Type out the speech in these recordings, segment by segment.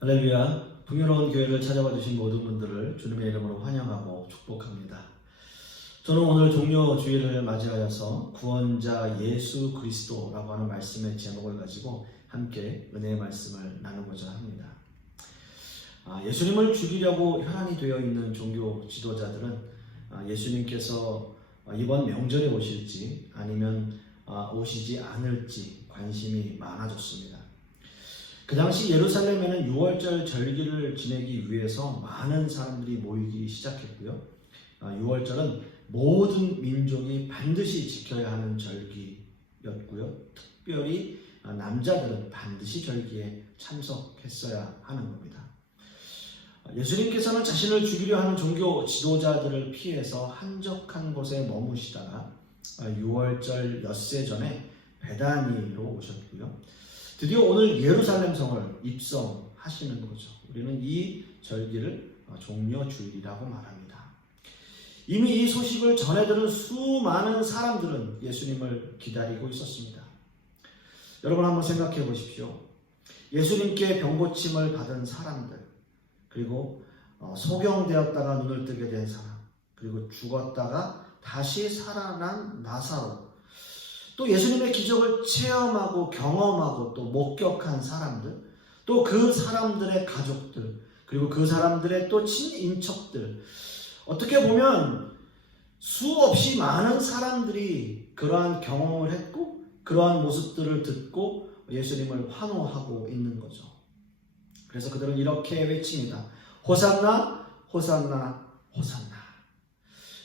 할렐루야. 풍요로운 교회를 찾아와 주신 모든 분들을 주님의 이름으로 환영하고 축복합니다. 저는 오늘 종료주일을 맞이하여서 구원자 예수 그리스도라고 하는 말씀의 제목을 가지고 함께 은혜의 말씀을 나누고자 합니다. 예수님을 죽이려고 혈안이 되어 있는 종교 지도자들은 예수님께서 이번 명절에 오실지 아니면 오시지 않을지 관심이 많아졌습니다. 그 당시 예루살렘에는 6월절 절기를 지내기 위해서 많은 사람들이 모이기 시작했고요. 6월절은 모든 민족이 반드시 지켜야 하는 절기였고요. 특별히 남자들은 반드시 절기에 참석했어야 하는 겁니다. 예수님께서는 자신을 죽이려 하는 종교 지도자들을 피해서 한적한 곳에 머무시다가 6월절 엿새 전에 베다니로 오셨고요. 드디어 오늘 예루살렘 성을 입성하시는 거죠. 우리는 이 절기를 종려주일이라고 말합니다. 이미 이 소식을 전해들은 수많은 사람들은 예수님을 기다리고 있었습니다. 여러분 한번 생각해 보십시오. 예수님께 병고침을 받은 사람들, 그리고 소경되었다가 눈을 뜨게 된 사람, 그리고 죽었다가 다시 살아난 나사로, 또 예수님의 기적을 체험하고 경험하고 또 목격한 사람들, 또 그 사람들의 가족들, 그리고 그 사람들의 또 친인척들, 어떻게 보면 수없이 많은 사람들이 그러한 경험을 했고 그러한 모습들을 듣고 예수님을 환호하고 있는 거죠. 그래서 그들은 이렇게 외칩니다. 호산나, 호산나, 호산나.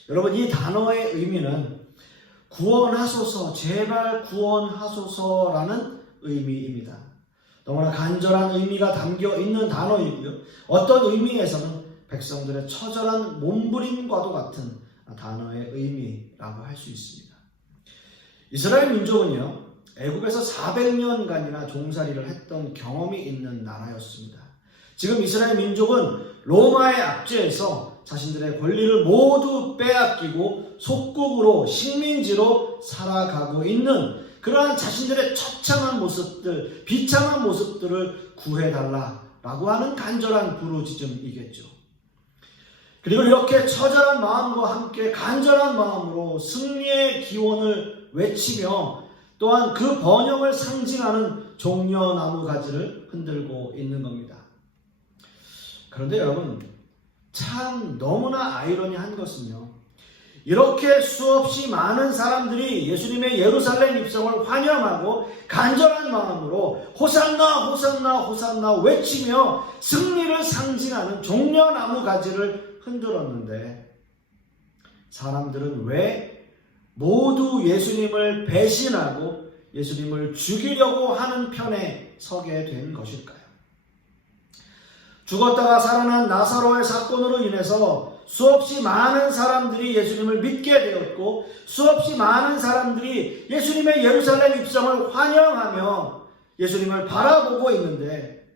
여러분, 이 단어의 의미는 구원하소서, 제발 구원하소서라는 의미입니다. 너무나 간절한 의미가 담겨 있는 단어이고요. 어떤 의미에서는 백성들의 처절한 몸부림과도 같은 단어의 의미라고 할 수 있습니다. 이스라엘 민족은요, 애굽에서 400년간이나 종살이를 했던 경험이 있는 나라였습니다. 지금 이스라엘 민족은 로마의 압제에서 자신들의 권리를 모두 빼앗기고 속국으로 식민지로 살아가고 있는 그러한 자신들의 처참한 모습들, 비참한 모습들을 구해달라라고 하는 간절한 부르짖음이겠죠. 그리고 이렇게 처절한 마음과 함께 간절한 마음으로 승리의 기원을 외치며 또한 그 번영을 상징하는 종려나무 가지를 흔들고 있는 겁니다. 그런데 여러분, 참 너무나 아이러니한 것은요, 이렇게 수없이 많은 사람들이 예수님의 예루살렘 입성을 환영하고 간절한 마음으로 호산나 호산나 호산나 외치며 승리를 상징하는 종려나무 가지를 흔들었는데, 사람들은 왜 모두 예수님을 배신하고 예수님을 죽이려고 하는 편에 서게 된 것일까요? 죽었다가 살아난 나사로의 사건으로 인해서 수없이 많은 사람들이 예수님을 믿게 되었고, 수없이 많은 사람들이 예수님의 예루살렘 입성을 환영하며 예수님을 바라보고 있는데,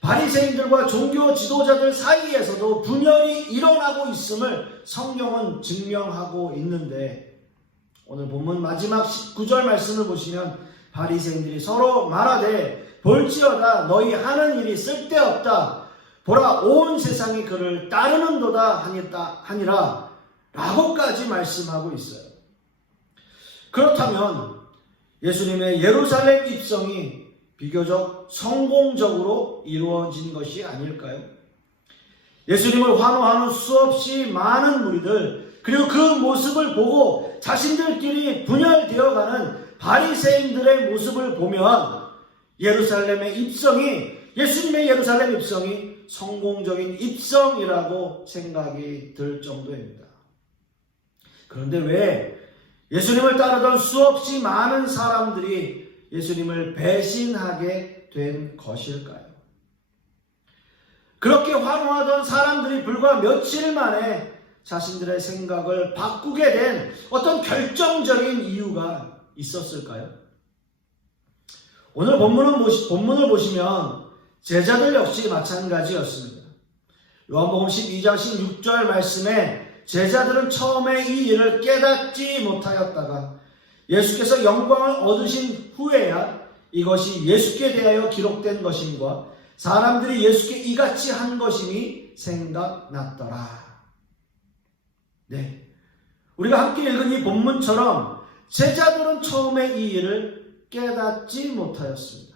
바리새인들과 종교 지도자들 사이에서도 분열이 일어나고 있음을 성경은 증명하고 있는데, 오늘 본문 마지막 19절 말씀을 보시면 바리새인들이 서로 말하되 볼지어다 너희 하는 일이 쓸데없다. 보라 온 세상이 그를 따르는도다 하니라 라고까지 말씀하고 있어요. 그렇다면 예수님의 예루살렘 입성이 비교적 성공적으로 이루어진 것이 아닐까요? 예수님을 환호하는 수없이 많은 무리들, 그리고 그 모습을 보고 자신들끼리 분열되어가는 바리새인들의 모습을 보면 예수님의 예루살렘 입성이 성공적인 입성이라고 생각이 들 정도입니다. 그런데 왜 예수님을 따르던 수없이 많은 사람들이 예수님을 배신하게 된 것일까요? 그렇게 환호하던 사람들이 불과 며칠 만에 자신들의 생각을 바꾸게 된 어떤 결정적인 이유가 있었을까요? 오늘 본문을 보시면 제자들 역시 마찬가지였습니다. 요한복음 12장 16절 말씀에 제자들은 처음에 이 일을 깨닫지 못하였다가 예수께서 영광을 얻으신 후에야 이것이 예수께 대하여 기록된 것임과 사람들이 예수께 이같이 한 것임이 생각났더라. 네, 우리가 함께 읽은 이 본문처럼 제자들은 처음에 이 일을 깨닫지 못하였습니다.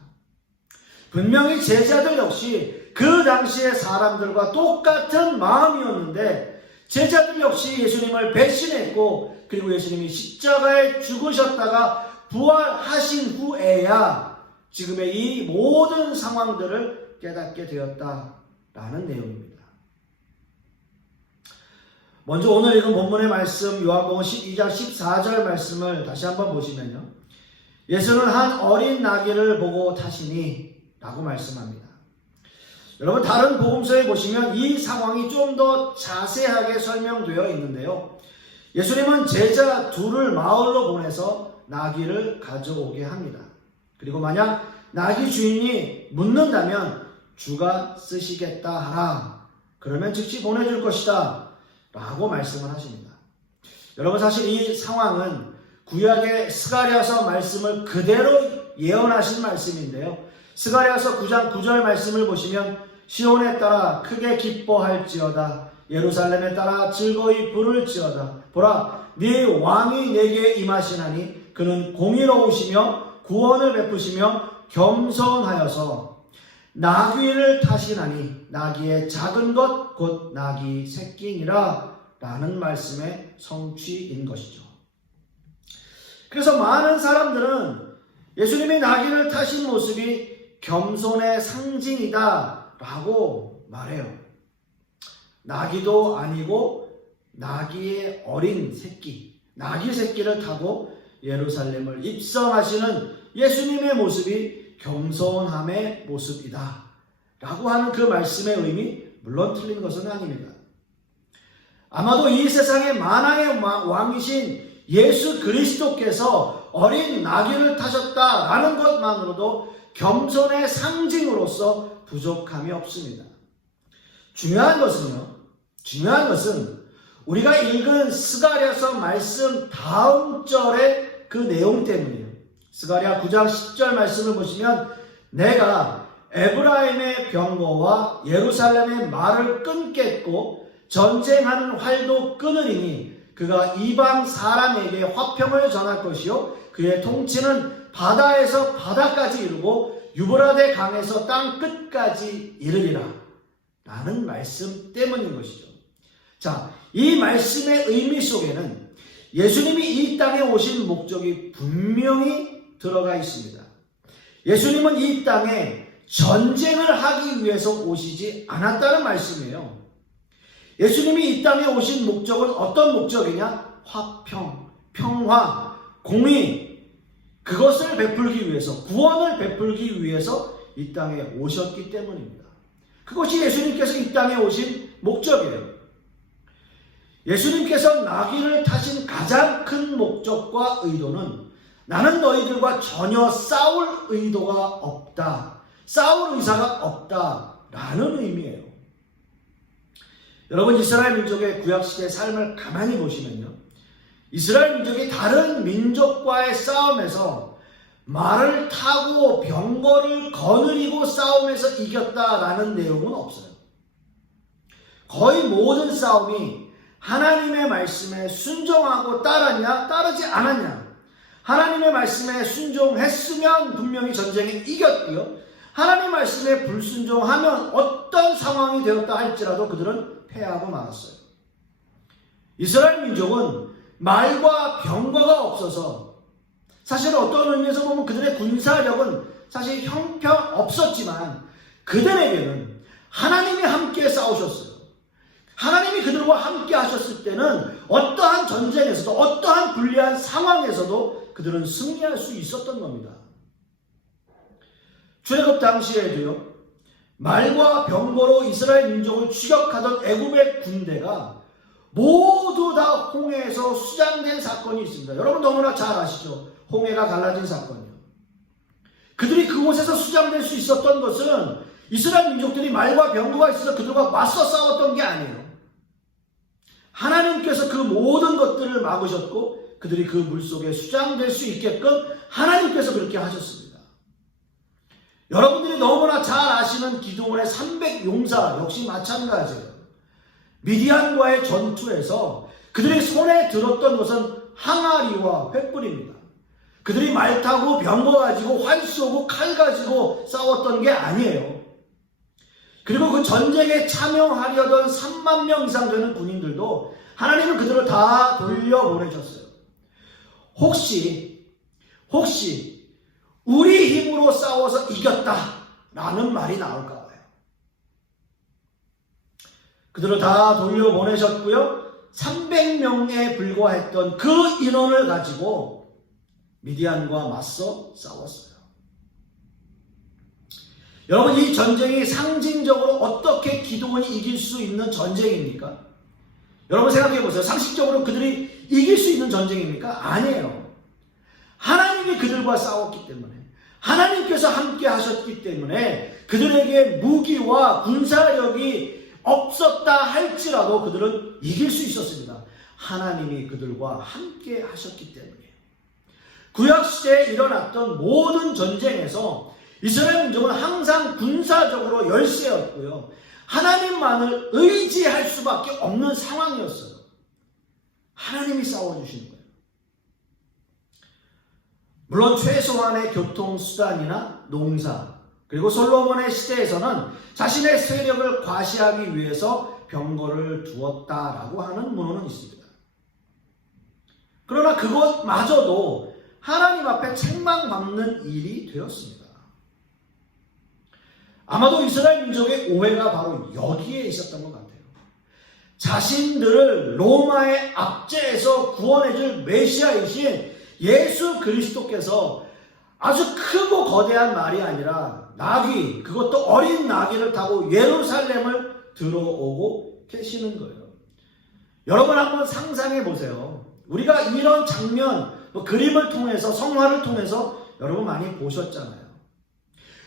분명히 제자들 역시 그 당시의 사람들과 똑같은 마음이었는데 제자들 역시 예수님을 배신했고 그리고 예수님이 십자가에 죽으셨다가 부활하신 후에야 지금의 이 모든 상황들을 깨닫게 되었다라는 내용입니다. 먼저 오늘 읽은 본문의 말씀 요한복음 12장 14절 말씀을 다시 한번 보시면요. 예수는 한 어린 나귀를 보고 타시니 라고 말씀합니다. 여러분 다른 복음서에 보시면 이 상황이 좀 더 자세하게 설명되어 있는데요. 예수님은 제자 둘을 마을로 보내서 나귀를 가져오게 합니다. 그리고 만약 나귀 주인이 묻는다면 주가 쓰시겠다 하라. 그러면 즉시 보내줄 것이다. 라고 말씀을 하십니다. 여러분 사실 이 상황은 구약의 스가랴서 말씀을 그대로 예언하신 말씀인데요. 스가랴서 9장 9절 말씀을 보시면 시온에 따라 크게 기뻐할지어다. 예루살렘에 따라 즐거이 부를지어다. 보라, 네 왕이 내게 임하시나니 그는 공의로우시며 구원을 베푸시며 겸손하여서 나귀를 타시나니 나귀의 작은 것 곧 나귀 새끼니라 라는 말씀의 성취인 것이죠. 그래서 많은 사람들은 예수님이 나귀를 타신 모습이 겸손의 상징이다 라고 말해요. 나귀도 아니고 나귀의 어린 새끼, 나귀 새끼를 타고 예루살렘을 입성하시는 예수님의 모습이 겸손함의 모습이다 라고 하는 그 말씀의 의미, 물론 틀린 것은 아닙니다. 아마도 이 세상의 만왕의 왕이신 예수 그리스도께서 어린 나귀를 타셨다라는 것만으로도 겸손의 상징으로서 부족함이 없습니다. 중요한 것은 우리가 읽은 스가랴서 말씀 다음 절의 그 내용 때문이에요. 스가랴 9장 10절 말씀을 보시면 내가 에브라임의 병거와 예루살렘의 말을 끊겠고 전쟁하는 활도 끊으리니 그가 이방 사람에게 화평을 전할 것이요 그의 통치는 바다에서 바다까지 이르고 유브라데 강에서 땅 끝까지 이르리라 라는 말씀 때문인 것이죠. 자, 이 말씀의 의미 속에는 예수님이 이 땅에 오신 목적이 분명히 들어가 있습니다. 예수님은 이 땅에 전쟁을 하기 위해서 오시지 않았다는 말씀이에요. 예수님이 이 땅에 오신 목적은 어떤 목적이냐? 화평, 평화, 공의, 그것을 베풀기 위해서, 구원을 베풀기 위해서 이 땅에 오셨기 때문입니다. 그것이 예수님께서 이 땅에 오신 목적이에요. 예수님께서 나귀를 타신 가장 큰 목적과 의도는 나는 너희들과 전혀 싸울 의도가 없다, 싸울 의사가 없다라는 의미예요. 여러분 이스라엘 민족의 구약시대의 삶을 가만히 보시면요, 이스라엘 민족이 다른 민족과의 싸움에서 말을 타고 병거를 거느리고 싸움에서 이겼다라는 내용은 없어요. 거의 모든 싸움이 하나님의 말씀에 순종하고 따랐냐 따르지 않았냐, 하나님의 말씀에 순종했으면 분명히 전쟁에 이겼고요, 하나님 말씀에 불순종하면 어떤 상황이 되었다 할지라도 그들은 패하고 말았어요. 이스라엘 민족은 말과 병거가 없어서 사실 어떤 의미에서 보면 그들의 군사력은 사실 형편없었지만 그들에게는 하나님이 함께 싸우셨어요. 하나님이 그들과 함께 하셨을 때는 어떠한 전쟁에서도 어떠한 불리한 상황에서도 그들은 승리할 수 있었던 겁니다. 출애굽 당시에도요, 말과 병거로 이스라엘 민족을 추격하던 애굽의 군대가 모두 다 홍해에서 수장된 사건이 있습니다. 여러분 너무나 잘 아시죠? 홍해가 갈라진 사건이요. 그들이 그곳에서 수장될 수 있었던 것은 이스라엘 민족들이 말과 병거가 있어서 그들과 맞서 싸웠던 게 아니에요. 하나님께서 그 모든 것들을 막으셨고 그들이 그 물속에 수장될 수 있게끔 하나님께서 그렇게 하셨습니다. 여러분들이 너무나 잘 아시는 기드온의 300용사 역시 마찬가지예요. 미디안과의 전투에서 그들이 손에 들었던 것은 항아리와 횃불입니다. 그들이 말 타고 병거 가지고 활 쏘고 칼 가지고 싸웠던 게 아니에요. 그리고 그 전쟁에 참여하려던 3만 명 이상 되는 군인들도 하나님은 그들을 다 돌려보내셨어요. 혹시 우리 힘으로 싸워서 이겼다라는 말이 나올까 봐요. 그들을 다 돌려보내셨고요. 300명에 불과했던 그 인원을 가지고 미디안과 맞서 싸웠어요. 여러분, 이 전쟁이 상징적으로 어떻게 기드온이 이길 수 있는 전쟁입니까? 여러분 생각해 보세요. 상식적으로 그들이 이길 수 있는 전쟁입니까? 아니에요. 하나님이 그들과 싸웠기 때문에, 하나님께서 함께 하셨기 때문에 그들에게 무기와 군사력이 없었다 할지라도 그들은 이길 수 있었습니다. 하나님이 그들과 함께 하셨기 때문이에요. 구약시대에 일어났던 모든 전쟁에서 이스라엘 민족은 항상 군사적으로 열세였고요. 하나님만을 의지할 수밖에 없는 상황이었어요. 하나님이 싸워주시는 거예요. 물론 최소한의 교통수단이나 농사, 그리고 솔로몬의 시대에서는 자신의 세력을 과시하기 위해서 병거를 두었다라고 하는 문헌은 있습니다. 그러나 그것마저도 하나님 앞에 책망받는 일이 되었습니다. 아마도 이스라엘 민족의 오해가 바로 여기에 있었던 것 같아요. 자신들을 로마의 압제에서 구원해줄 메시아이신 예수 그리스도께서 아주 크고 거대한 말이 아니라 나귀, 그것도 어린 나귀를 타고 예루살렘을 들어오고 계시는 거예요. 여러분 한번 상상해 보세요. 우리가 이런 장면, 그림을 통해서, 성화를 통해서 여러분 많이 보셨잖아요.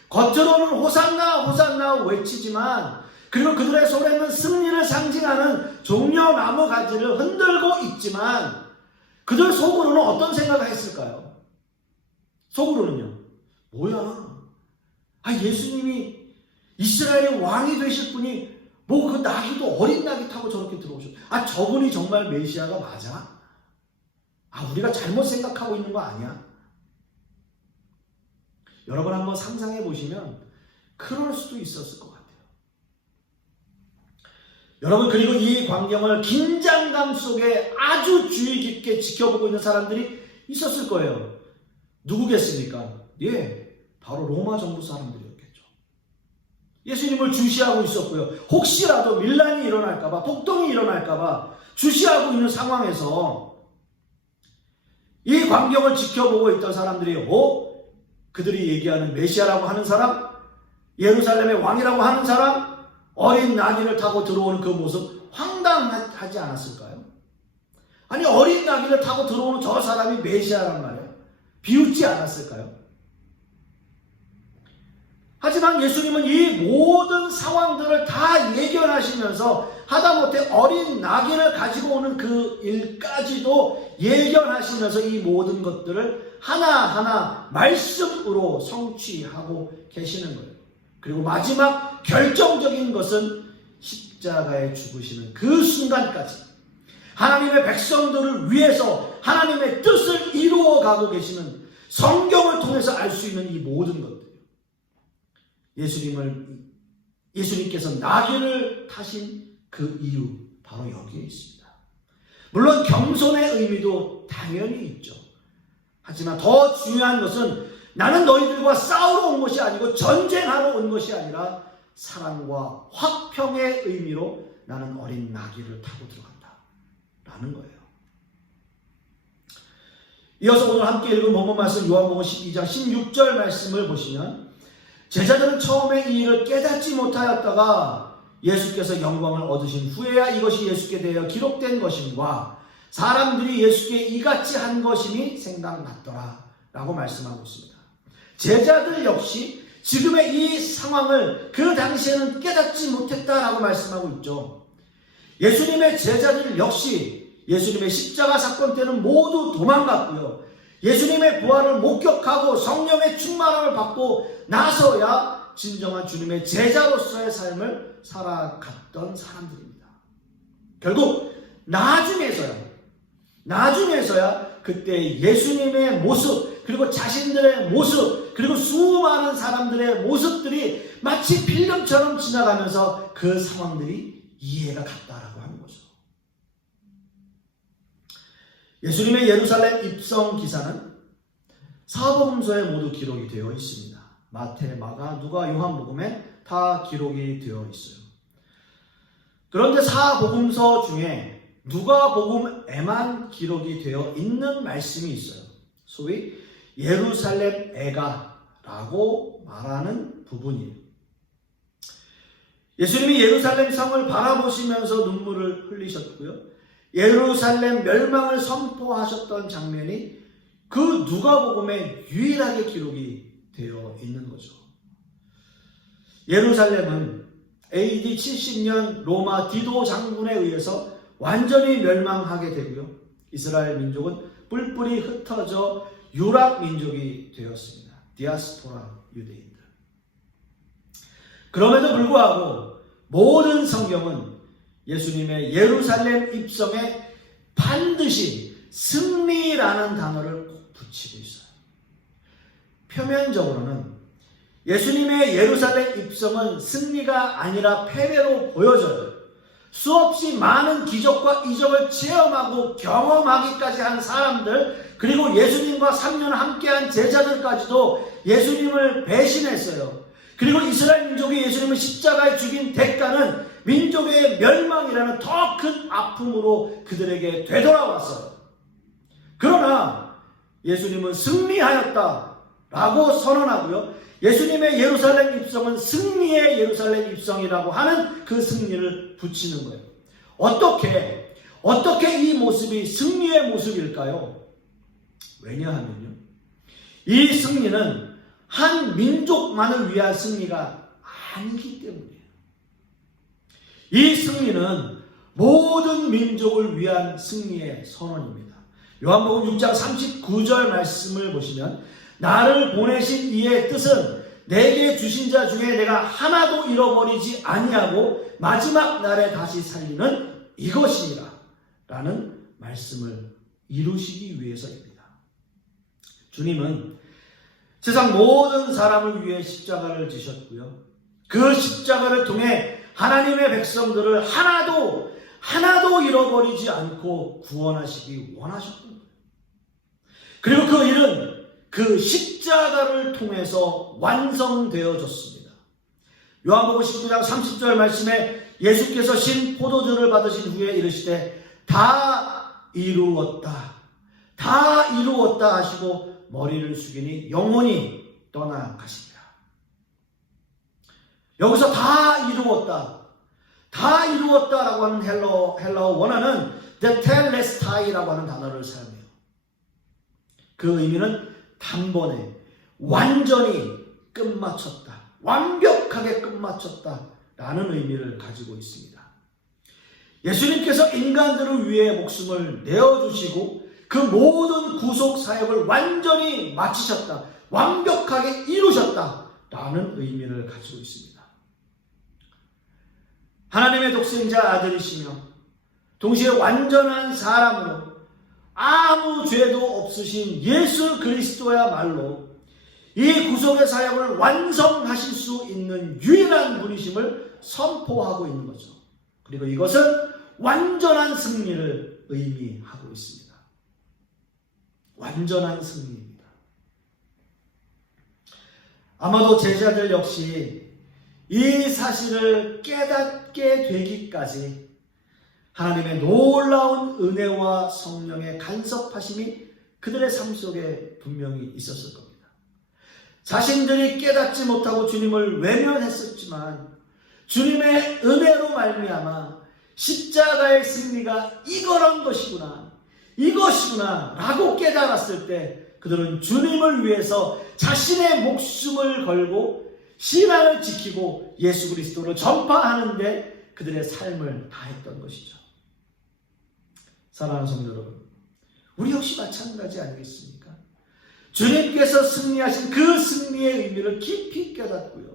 겉으로는 호산나 호산나 외치지만, 그리고 그들의 손에는 승리를 상징하는 종려나무 가지를 흔들고 있지만 그들 속으로는 어떤 생각을 했을까요? 속으로는요, 뭐야, 예수님이 이스라엘의 왕이 되실 분이 뭐 그 나귀도 어린 나귀 타고 저렇게 들어오셨, 저분이 정말 메시아가 맞아? 우리가 잘못 생각하고 있는 거 아니야? 여러분 한번 상상해 보시면 그럴 수도 있었을 것 같아요. 여러분, 그리고 이 광경을 긴장감 속에 아주 주의 깊게 지켜보고 있는 사람들이 있었을 거예요. 누구겠습니까? 바로 로마 정부 사람들이었겠죠. 예수님을 주시하고 있었고요. 혹시라도 밀란이 일어날까봐, 폭동이 일어날까봐 주시하고 있는 상황에서 이 광경을 지켜보고 있던 사람들이 그들이 얘기하는 메시아라고 하는 사람, 예루살렘의 왕이라고 하는 사람, 어린 나귀를 타고 들어오는 그 모습 황당하지 않았을까요? 어린 나귀를 타고 들어오는 저 사람이 메시아란 말이에요. 비웃지 않았을까요? 하지만 예수님은 이 모든 상황들을 다 예견하시면서 하다못해 어린 나귀를 가지고 오는 그 일까지도 예견하시면서 이 모든 것들을 하나하나 말씀으로 성취하고 계시는 거예요. 그리고 마지막 결정적인 것은 십자가에 죽으시는 그 순간까지 하나님의 백성들을 위해서 하나님의 뜻을 이루어가고 계시는, 성경을 통해서 알 수 있는 이 모든 것들, 예수님께서 나귀를 타신 그 이유, 바로 여기에 있습니다. 물론 겸손의 의미도 당연히 있죠. 하지만 더 중요한 것은 나는 너희들과 싸우러 온 것이 아니고 전쟁하러 온 것이 아니라 사랑과 화평의 의미로 나는 어린 나귀를 타고 들어간다 라는 거예요. 이어서 오늘 함께 읽은 본문 말씀 요한복음 12장 16절 말씀을 보시면, 제자들은 처음에 이 일을 깨닫지 못하였다가 예수께서 영광을 얻으신 후에야 이것이 예수께 대하여 기록된 것임과 사람들이 예수께 이같이 한 것임이 생각났더라 라고 말씀하고 있습니다. 제자들 역시 지금의 이 상황을 그 당시에는 깨닫지 못했다라고 말씀하고 있죠. 예수님의 제자들 역시 예수님의 십자가 사건 때는 모두 도망갔고요. 예수님의 부활을 목격하고 성령의 충만함을 받고 나서야 진정한 주님의 제자로서의 삶을 살아갔던 사람들입니다. 결국 나중에서야 그때 예수님의 모습, 그리고 자신들의 모습, 그리고 수많은 사람들의 모습들이 마치 필름처럼 지나가면서 그 상황들이 이해가 갔다라고 하는 거죠. 예수님의 예루살렘 입성 기사는 사복음서에 모두 기록이 되어 있습니다. 마태, 마가, 누가, 요한복음에 다 기록이 되어 있어요. 그런데 사복음서 중에 누가복음에만 기록이 되어 있는 말씀이 있어요. 소위 예루살렘 애가라고 말하는 부분이에요. 예수님이 예루살렘 성을 바라보시면서 눈물을 흘리셨고요. 예루살렘 멸망을 선포하셨던 장면이 그 누가복음에 유일하게 기록이 되어 있는 거죠. 예루살렘은 AD 70년 로마 디도 장군에 의해서 완전히 멸망하게 되고요. 이스라엘 민족은 뿔뿔이 흩어져 유락 민족이 되었습니다. 디아스포라 유대인들. 그럼에도 불구하고 모든 성경은 예수님의 예루살렘 입성에 반드시 승리라는 단어를 꼭 붙이고 있어요. 표면적으로는 예수님의 예루살렘 입성은 승리가 아니라 패배로 보여져요. 수없이 많은 기적과 이적을 체험하고 경험하기까지 한 사람들, 그리고 예수님과 3년 함께한 제자들까지도 예수님을 배신했어요. 그리고 이스라엘 민족이 예수님을 십자가에 죽인 대가는 민족의 멸망이라는 더 큰 아픔으로 그들에게 되돌아왔어요. 그러나 예수님은 승리하였다라고 선언하고요. 예수님의 예루살렘 입성은 승리의 예루살렘 입성이라고 하는 그 승리를 붙이는 거예요. 어떻게 이 모습이 승리의 모습일까요? 왜냐하면요, 이 승리는 한 민족만을 위한 승리가 아니기 때문이에요. 이 승리는 모든 민족을 위한 승리의 선언입니다. 요한복음 6장 39절 말씀을 보시면, 나를 보내신 이의 뜻은 내게 주신 자 중에 내가 하나도 잃어버리지 아니하고 마지막 날에 다시 살리는 이것이니라 라는 말씀을 이루시기 위해서입니다. 주님은 세상 모든 사람을 위해 십자가를 지셨고요. 그 십자가를 통해 하나님의 백성들을 하나도 잃어버리지 않고 구원하시기 원하셨던 거예요. 그리고 그 일은 그 십자가를 통해서 완성되어졌습니다. 요한복음 19장 30절 말씀에 예수께서 신 포도주를 받으신 후에 이르시되 다 이루었다 하시고 머리를 숙이니 영원히 떠나가시니라. 여기서 다 이루었다라고 하는 헬라어 원어는 tetelestai 라고 하는 단어를 사용해요. 그 의미는 단번에 완전히 끝마쳤다, 완벽하게 끝마쳤다 라는 의미를 가지고 있습니다. 예수님께서 인간들을 위해 목숨을 내어주시고 그 모든 구속 사역을 완전히 마치셨다, 완벽하게 이루셨다 라는 의미를 가지고 있습니다. 하나님의 독생자 아들이시며 동시에 완전한 사람으로 아무 죄도 없으신 예수 그리스도야말로 이 구속의 사역을 완성하실 수 있는 유일한 분이심을 선포하고 있는 거죠. 그리고 이것은 완전한 승리를 의미하고 있습니다. 완전한 승리입니다. 아마도 제자들 역시 이 사실을 깨닫게 되기까지 하나님의 놀라운 은혜와 성령의 간섭하심이 그들의 삶 속에 분명히 있었을 겁니다. 자신들이 깨닫지 못하고 주님을 외면했었지만 주님의 은혜로 말미암아 십자가의 승리가 이것이구나 라고 깨달았을 때 그들은 주님을 위해서 자신의 목숨을 걸고 신앙을 지키고 예수 그리스도를 전파하는데 그들의 삶을 다했던 것이죠. 사랑하는 성도 여러분, 우리 역시 마찬가지 아니겠습니까? 주님께서 승리하신 그 승리의 의미를 깊이 깨닫고요.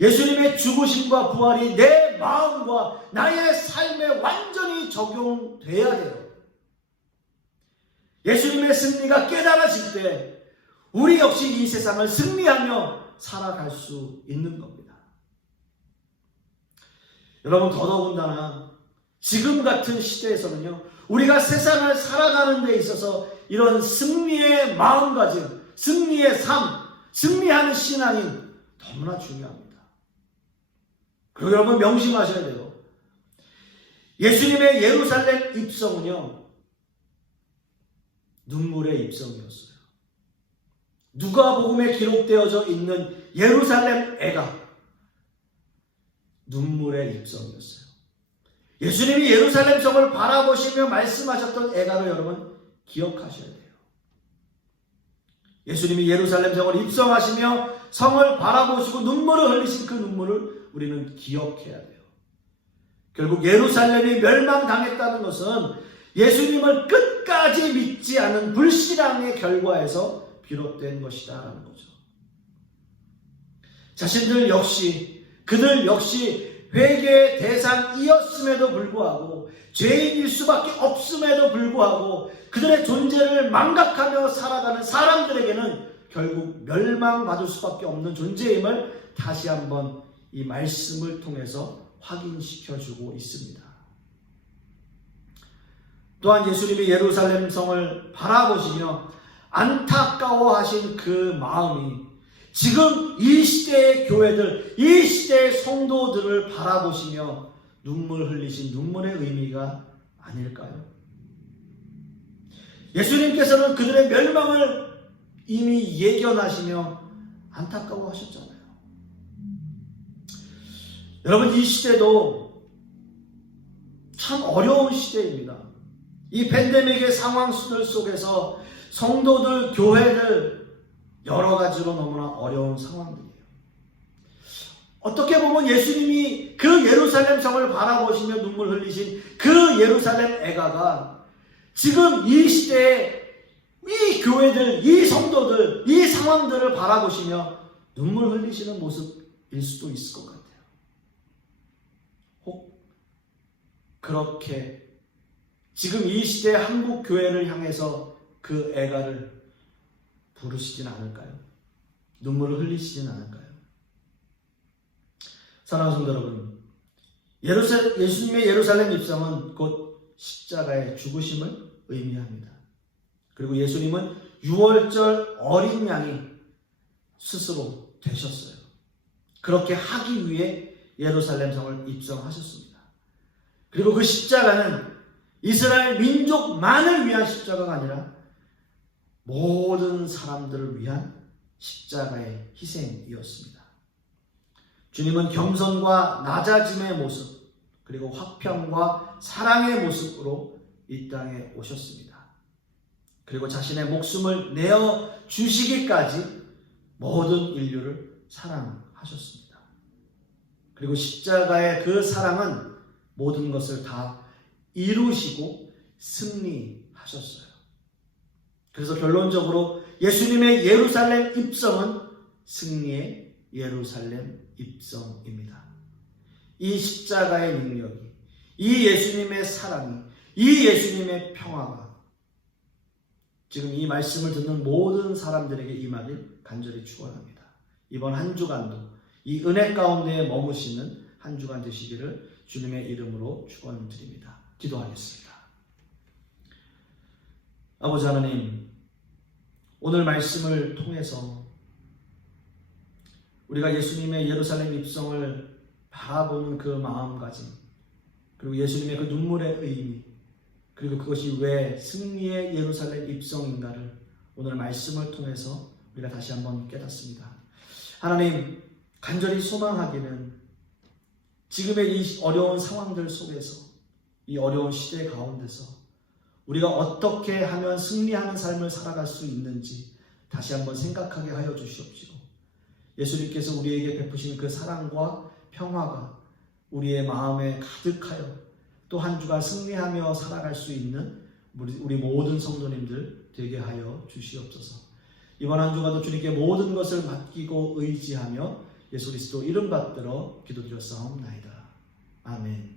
예수님의 죽으심과 부활이 내 마음과 나의 삶에 완전히 적용돼야 돼요. 예수님의 승리가 깨달아질 때 우리 역시 이 세상을 승리하며 살아갈 수 있는 겁니다. 여러분, 더더군다나 지금 같은 시대에서는요, 우리가 세상을 살아가는 데 있어서 이런 승리의 마음가짐, 승리의 삶, 승리하는 신앙이 너무나 중요합니다. 그리고 여러분 명심하셔야 돼요. 예수님의 예루살렘 입성은요, 눈물의 입성이었어요. 누가복음에 기록되어져 있는 예루살렘 애가 눈물의 입성이었어요. 예수님이 예루살렘 성을 바라보시며 말씀하셨던 애가를 여러분 기억하셔야 돼요. 예수님이 예루살렘 성을 입성하시며 성을 바라보시고 눈물을 흘리신 그 눈물을 우리는 기억해야 돼요. 결국 예루살렘이 멸망당했다는 것은 예수님을 끝까지 믿지 않은 불신앙의 결과에서 비롯된 것이다라는 거죠. 그들 역시 회개의 대상이었음에도 불구하고, 죄인일 수밖에 없음에도 불구하고 그들의 존재를 망각하며 살아가는 사람들에게는 결국 멸망받을 수밖에 없는 존재임을 다시 한번 이 말씀을 통해서 확인시켜주고 있습니다. 또한 예수님이 예루살렘 성을 바라보시며 안타까워하신 그 마음이 지금 이 시대의 교회들, 이 시대의 성도들을 바라보시며 눈물 흘리신 눈물의 의미가 아닐까요? 예수님께서는 그들의 멸망을 이미 예견하시며 안타까워하셨잖아요. 여러분, 이 시대도 참 어려운 시대입니다. 이 팬데믹의 상황들 속에서 성도들, 교회들 여러 가지로 너무나 어려운 상황들이에요. 어떻게 보면 예수님이 그 예루살렘 성을 바라보시며 눈물 흘리신 그 예루살렘 애가가 지금 이 시대에 이 교회들, 이 성도들, 이 상황들을 바라보시며 눈물 흘리시는 모습일 수도 있을 것 같아요. 혹 그렇게 지금 이 시대의 한국 교회를 향해서 그 애가를 부르시진 않을까요? 눈물을 흘리시진 않을까요? 사랑하는 성도 여러분, 예수님의 예루살렘 입성은 곧 십자가의 죽으심을 의미합니다. 그리고 예수님은 6월절 어린 양이 스스로 되셨어요. 그렇게 하기 위해 예루살렘 성을 입성하셨습니다. 그리고 그 십자가는 이스라엘 민족만을 위한 십자가가 아니라 모든 사람들을 위한 십자가의 희생이었습니다. 주님은 겸손과 낮아짐의 모습, 그리고 화평과 사랑의 모습으로 이 땅에 오셨습니다. 그리고 자신의 목숨을 내어 주시기까지 모든 인류를 사랑하셨습니다. 그리고 십자가의 그 사랑은 모든 것을 다 이루시고 승리하셨어요. 그래서 결론적으로 예수님의 예루살렘 입성은 승리의 예루살렘 입성입니다. 이 십자가의 능력이, 이 예수님의 사랑이, 이 예수님의 평화가 지금 이 말씀을 듣는 모든 사람들에게 임하길 간절히 축원합니다. 이번 한 주간도 이 은혜 가운데 머무시는 한 주간 되시기를 주님의 이름으로 축원드립니다. 기도하겠습니다. 아버지 하나님, 오늘 말씀을 통해서 우리가 예수님의 예루살렘 입성을 바라보는 그 마음가짐, 그리고 예수님의 그 눈물의 의미, 그리고 그것이 왜 승리의 예루살렘 입성인가를 오늘 말씀을 통해서 우리가 다시 한번 깨닫습니다. 하나님, 간절히 소망하기는 지금의 이 어려운 상황들 속에서, 이 어려운 시대 가운데서 우리가 어떻게 하면 승리하는 삶을 살아갈 수 있는지 다시 한번 생각하게 하여 주시옵시고, 예수님께서 우리에게 베푸신 그 사랑과 평화가 우리의 마음에 가득하여 또 한 주간 승리하며 살아갈 수 있는 우리 모든 성도님들 되게 하여 주시옵소서. 이번 한 주간도 주님께 모든 것을 맡기고 의지하며 예수 그리스도 이름 받들어 기도드렸사옵나이다. 아멘.